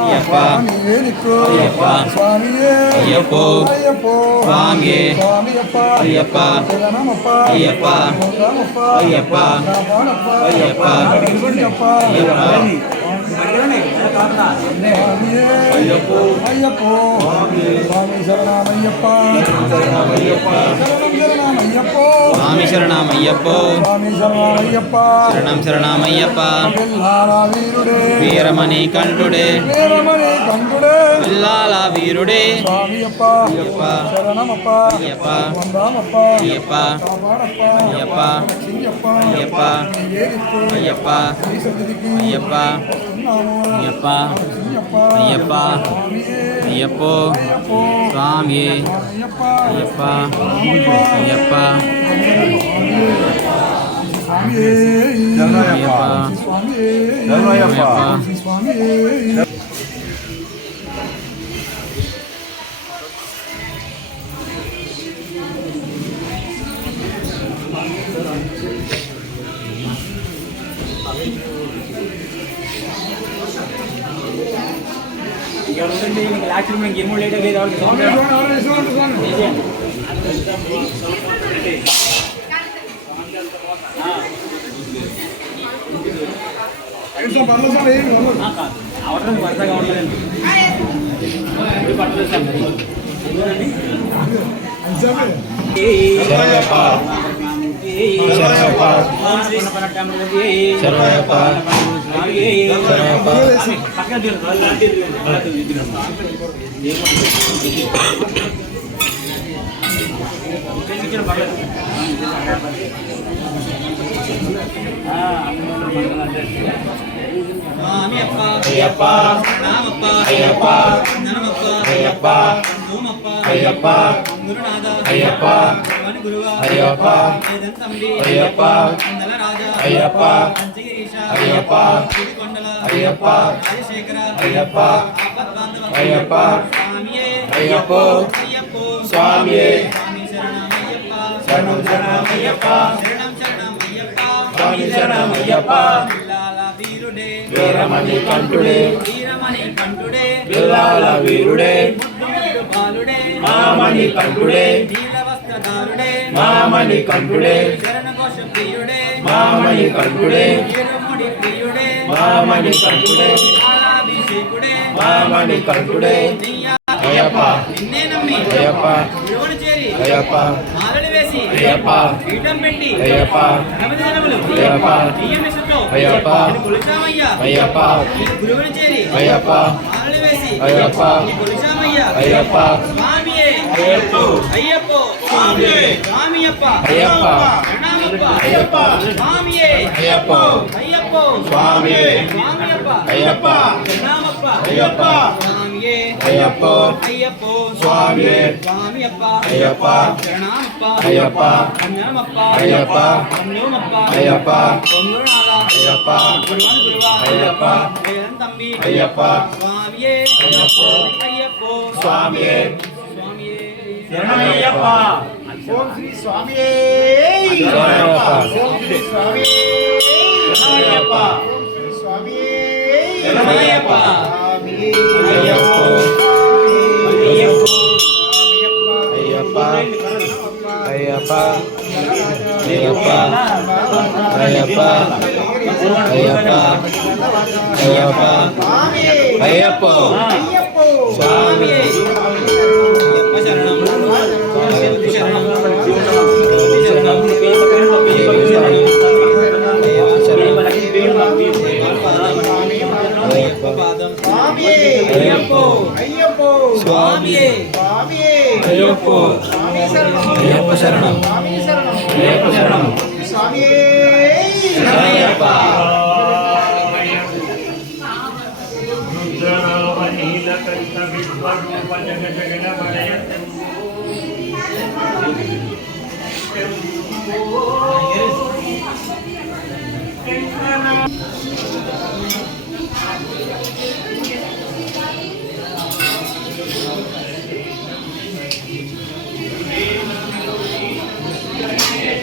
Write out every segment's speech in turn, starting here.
ஐயப்பா ஐயப்பா ஐயப்போ சுவாமியே ஐயப்பா ஐயப்பா ஐயப்பா ஐயப்பா ஐயப்போ ஐயப்போ சுவாமி சரணாமையப்பா சுவாமி சரணாமையப்போ சுவாமி சரணாமையப்பா சரணம் சரணாமையப்பா வீரமணி கண்டுடே வில்லாலா வீருடே சுவாமியப்பா சரணமப்பா ஐயப்பா வந்தாமப்பா ஐயப்பா ஐயப்பா ஐயப்பா ஐயப்பா ஐயப்பா ஐயப்பா ஐயப்பா ஐயப்போ சுவாமி ஐயப்பா ஐயப்பா ஐயப்பா ஐயப்பா நாமப்பா ஐயப்பா நமப்பா ஐயப்பா ஓமப்பா ஐயப்பா குருநாதா ஐயப்பா குருவா ஐயப்பா தம்பி ஐயப்பா நலராஜா ஐயப்பா பஞ்சகிரீஷா ஐயப்பா திருకొండల ஐயப்பா ராஜசேகர ஐயப்பா ஆபத்பாந்தவ ஐயப்பா சுவாமியே ஐயப்போ ஐயப்போ சுவாமியே சுவாமி சரணமையப்பா சரணம் சரணமையப்பா சரணம் சரணமையப்பா சுவாமி சரணமையப்பா వీరమణి కంఠుడే విల్లాల వీరుడే మామణి కంఠుడే నీలవస్త్రధారుడే మామణి కంఠుడే శరణఘోష ప్రియుడే మామణి కంఠుడే వీరముడి ప్రియుడే మామణి కంఠుడే కాలాభిషేకుడే మామణి కంఠుడే అయ్యప్ప నిన్నే నమ్మి అయ్యప్ప విలువను చేరి అయ్యప్ప మాలలు వేసి అయ్యప్ప పీఠం పెట్టి అయ్యప్ప నవదినములు అయ్యప్ప నియమిసుతో అయ్యప్ప కొలిచామయ్యా అయ్యప్ప గురువును చేరి అయ్యప్ప మాలలు వేసి అయ్యప్ప కొలిచామయ్యా అయ్యప్ప స్వామియే అయ్యప్పో అయ్యప్పో స్వామియే స్వామియప్ప అయ్యప్ప ప్రణామప్ప అయ్యప్ప స్వామియే అయ్యప్పో అయ్యప్పో స్వామియే స్వామియప్ప అయ్యప్ప ప్రణామప్ప అయ్యప్ప స్వామియే అయ్యప్పో అయ్యప్పో స్వామియే స్వామియప్ప అయ్యప్ప ప్రణామప్ప అయ్యప్ప ప్రణామప్ప అయ్యప్ప ప్రణామప్ప అయ్యప్ప గురునాథ అయ్యప్ప గురువా అయ్యప్ప తమ్మి అయ్యప్ప స్వామియే అయ్యప్పో అయ్యప్పో స్వామియే స్వామియే శరణమయ్యప్ప ఓం శ్రీ స్వామియే శరణమయ్యప్ప ఓం శ్రీ స్వామియే శరణమయ్యప్ప ఓం శ్రీ స్వామియే శరణమయ్యప్ప అయ్యప్పో అయ్యప్ప అయ్యప్ప అయ్యప్ప అయ్యప్ప అయ్యప్ప అయ్యప్ప అయ్యప్పో స్వామి అయ్యప్ప శరణం శరణం అయ్యప్ప పాదం అయ్యప్పో అయ్యప్పో స్వామియే స్వామియే అయ్యప్పో అయ్యప్ప శరణం అయ్యప్ప శరణం స్వామియే శరణమయ్యప్ప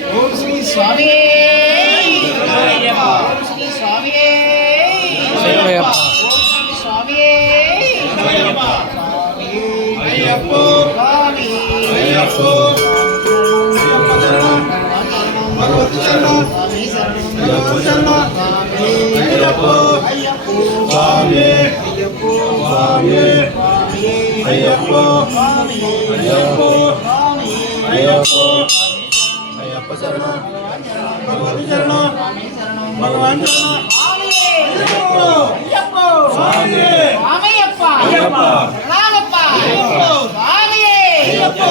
ఓం శ్రీ స్వామి ఓం శ్రీ స్వామి ఓం శ్రీ స్వామి అయ్యప్పో స్వామి అయ్యప్పో అయ్యప్ప శరణం భగవతి శరణం స్వామి శరణం భగవతి శరణం స్వామి అయ్యప్పో అయ్యప్పో స్వామి అయ్యప్పో స్వామి అయ్యప్పో స్వామి అయ్యప్పో స్వామి అయ్యప్పో అయ్యప్ప శరణం భగవతి శరణం స్వామి శరణం భగవాన్ శరణం స్వామి అయ్యప్పో అయ్యప్పో స్వామి స్వామి అయ్యప్ప అయ్యప్ప శరణమప్ప అయ్యప్పో స్వామి అయ్యప్పో